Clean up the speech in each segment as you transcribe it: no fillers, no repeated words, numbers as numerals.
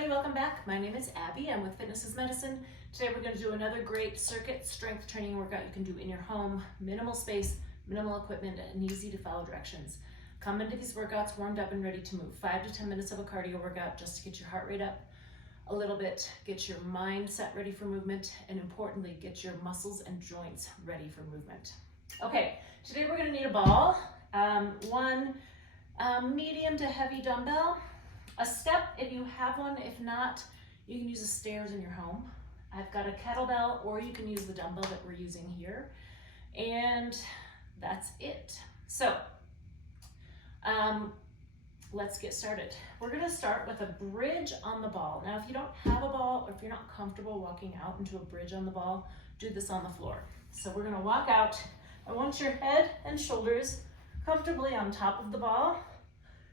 everybody, welcome back. My name is Abby. I'm with Fitness is Medicine. Today we're going to do another great circuit strength training workout you can do in your home. Minimal space, minimal equipment, and easy to follow directions. Come into these workouts warmed up and ready to move. 5 to 10 minutes of a cardio workout just to get your heart rate up a little bit, get your mindset ready for movement, and importantly, get your muscles and joints ready for movement. Okay, today we're going to need a ball, one medium to heavy dumbbell, a step if you have one. If not, you can use the stairs in your home. I've got a kettlebell, or you can use the dumbbell that we're using here. And that's it. So let's get started. We're gonna start with a bridge on the ball. Now, if you don't have a ball, or if you're not comfortable walking out into a bridge on the ball, do this on the floor. So we're gonna walk out. I want your head and shoulders comfortably on top of the ball.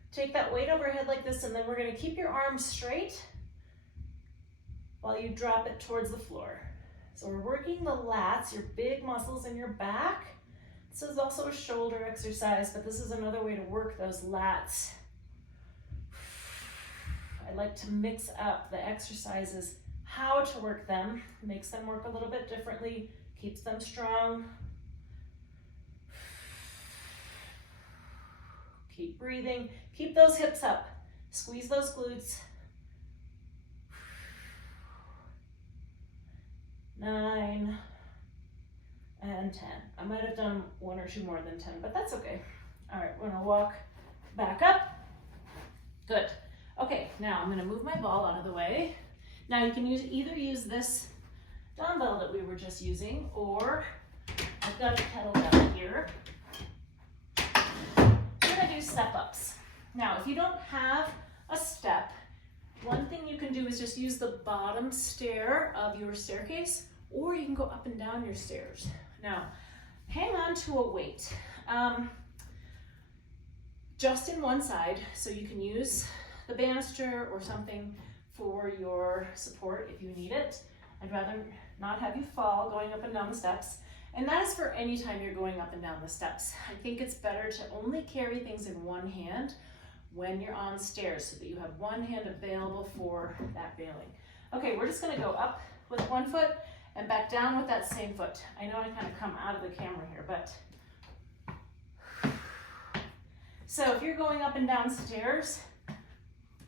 Take that weight overhead like this, and then we're going to keep your arms straight while you drop it towards the floor. So we're working the lats, your big muscles in your back. This is also a shoulder exercise, but this is another way to work those lats. I like to mix up the exercises, how to work them, makes them work a little bit differently, keeps them strong. Keep breathing, keep those hips up, squeeze those glutes. 9 and 10. I might have done 1 or 2 more than 10, but that's okay. All right, we're gonna walk back up. Good. Okay, now I'm gonna move my ball out of the way. Now you can either use this dumbbell that we were just using, or I've got a kettlebell here. Do step-ups. Now, if you don't have a step, one thing you can do is just use the bottom stair of your staircase, or you can go up and down your stairs. Now, hang on to a weight, just in one side, so you can use the banister or something for your support if you need it. I'd rather not have you fall going up and down the steps. And that is for any time you're going up and down the steps. I think it's better to only carry things in one hand when you're on stairs, so that you have one hand available for that bailing. Okay, we're just gonna go up with one foot and back down with that same foot. I know I kind of come out of the camera here, but. So if you're going up and down stairs,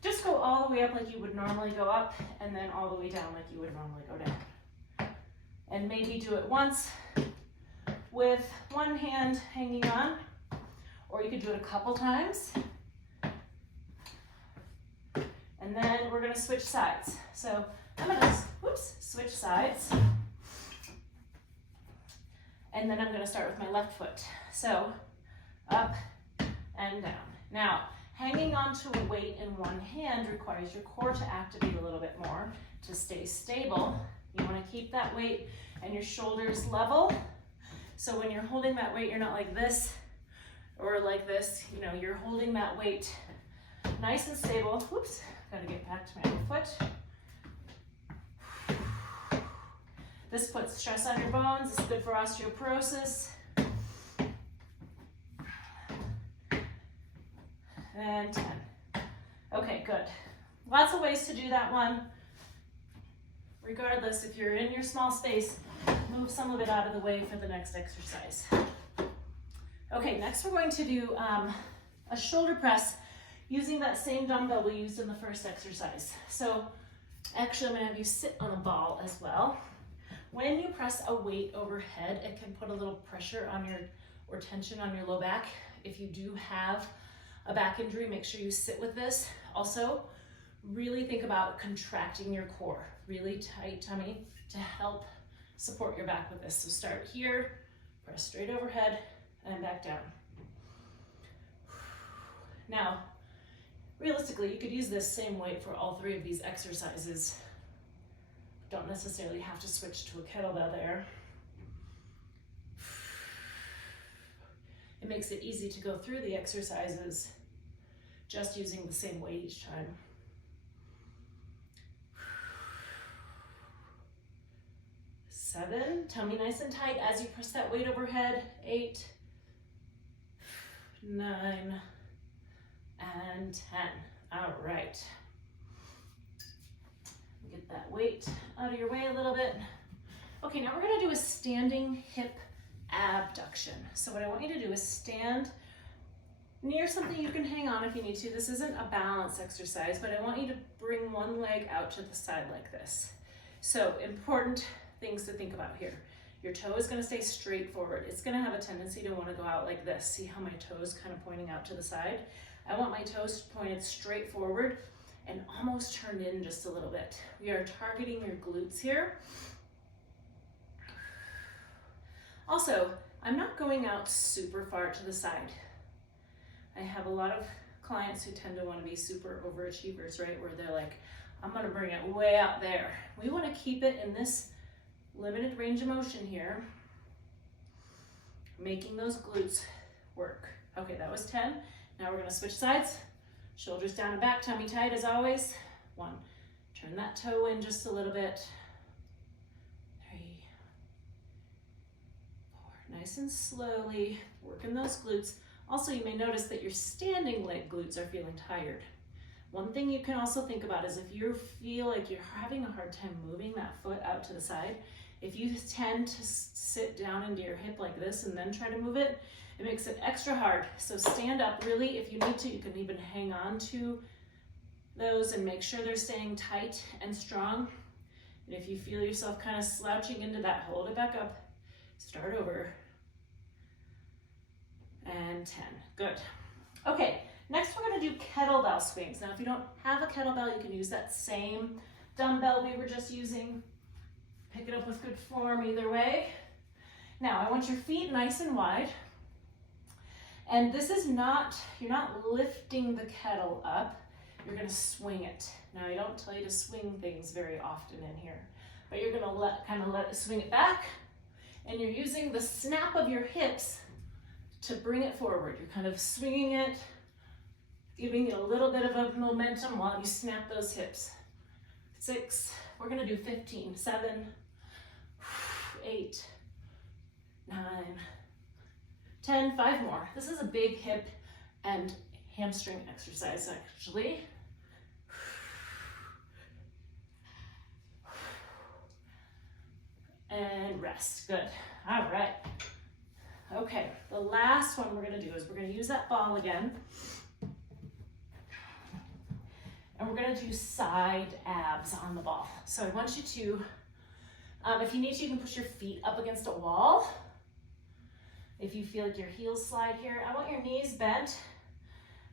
just go all the way up like you would normally go up, and then all the way down like you would normally go down. And maybe do it once with one hand hanging on, or you could do it a couple times. And then we're gonna switch sides. So I'm gonna, switch sides. And then I'm gonna start with my left foot. So up and down. Now, hanging onto a weight in one hand requires your core to activate a little bit more to stay stable. You wanna keep that weight and your shoulders level. So when you're holding that weight, you're not like this or like this. You know, you're holding that weight nice and stable. Whoops, gotta get back to my other foot. This puts stress on your bones. It's good for osteoporosis. And 10. Okay, good. Lots of ways to do that one. Regardless, if you're in your small space, move some of it out of the way for the next exercise. Okay, next we're going to do a shoulder press using that same dumbbell we used in the first exercise. So actually I'm gonna have you sit on a ball as well. When you press a weight overhead, it can put a little pressure on or tension on your low back. If you do have a back injury, make sure you sit with this. Also, really think about contracting your core, really tight tummy to help support your back with this. So start here, press straight overhead, and back down. Now, realistically, you could use this same weight for all 3 of these exercises. Don't necessarily have to switch to a kettlebell there. It makes it easy to go through the exercises just using the same weight each time. 7, tummy nice and tight as you press that weight overhead. 8, 9, and 10. All right. that weight out of your way a little bit. Okay, now we're gonna do a standing hip abduction. So what I want you to do is stand near something you can hang on if you need to. This isn't a balance exercise, but I want you to bring one leg out to the side like this. So important things to think about here. Your toe is gonna stay straight forward. It's gonna have a tendency to wanna go out like this. See how my toe's kind of pointing out to the side? I want my toes pointed straight forward and almost turned in just a little bit. We are targeting your glutes here. Also, I'm not going out super far to the side. I have a lot of clients who tend to want to be super overachievers, right? Where they're like, I'm gonna bring it way out there. We wanna keep it in this limited range of motion here, making those glutes work. Okay, that was 10. Now we're gonna switch sides. Shoulders down and back, tummy tight as always. 1, turn that toe in just a little bit. 3, 4, nice and slowly, working those glutes. Also, you may notice that your standing leg glutes are feeling tired. One thing you can also think about is if you feel like you're having a hard time moving that foot out to the side, if you tend to sit down into your hip like this and then try to move it, it makes it extra hard. So stand up really. If you need to, you can even hang on to those and make sure they're staying tight and strong. And if you feel yourself kind of slouching into that, hold it back up. Start over. And 10, good. Okay, next we're gonna do kettlebell swings. Now if you don't have a kettlebell, you can use that same dumbbell we were just using. Pick it up with good form either way. Now I want your feet nice and wide. And this is not, you're not lifting the kettle up, you're gonna swing it. Now I don't tell you to swing things very often in here, but you're gonna kind of let it swing it back, and you're using the snap of your hips to bring it forward. You're kind of swinging it, giving it a little bit of a momentum while you snap those hips. 6, we're gonna do 15, 7, 8, 9, 10, 5 more. This is a big hip and hamstring exercise actually. And rest, good. All right. Okay, the last one we're gonna do is we're gonna use that ball again. And we're gonna do side abs on the ball. So I want you to, if you need to, you can push your feet up against a wall. If you feel like your heels slide here, I want your knees bent,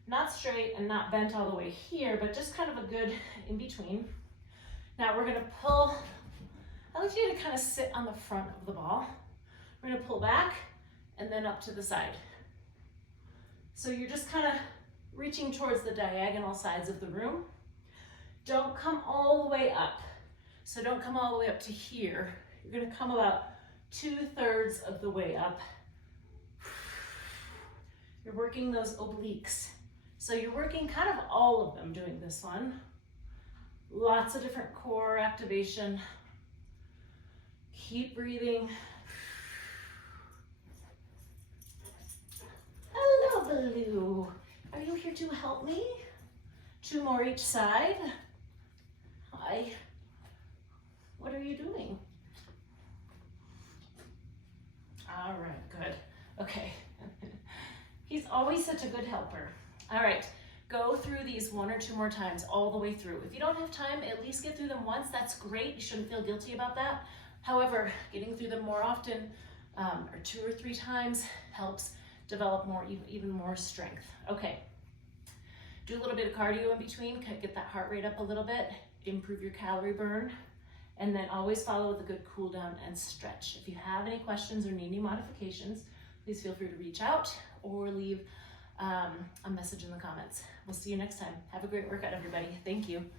not straight and not bent all the way here, but just kind of a good in between. Now we're gonna pull, I like you to kind of sit on the front of the ball. We're gonna pull back and then up to the side. So you're just kind of reaching towards the diagonal sides of the room. Don't come all the way up. So don't come all the way up to here. You're gonna come about 2/3 of the way up. You're working those obliques. So you're working kind of all of them doing this one. Lots of different core activation. Keep breathing. Hello, Baloo. Are you here to help me? 2 more each side. Hi. What are you doing? All right, good. Okay. He's always such a good helper. All right, go through these 1 or 2 more times all the way through. If you don't have time, at least get through them once. That's great. You shouldn't feel guilty about that. However, getting through them more often, or 2 or 3 times, helps develop even more strength. Okay, do a little bit of cardio in between, get that heart rate up a little bit, improve your calorie burn, and then always follow with a good cool down and stretch. If you have any questions or need any modifications, please feel free to reach out or leave a message in the comments. We'll see you next time. Have a great workout, everybody. Thank you.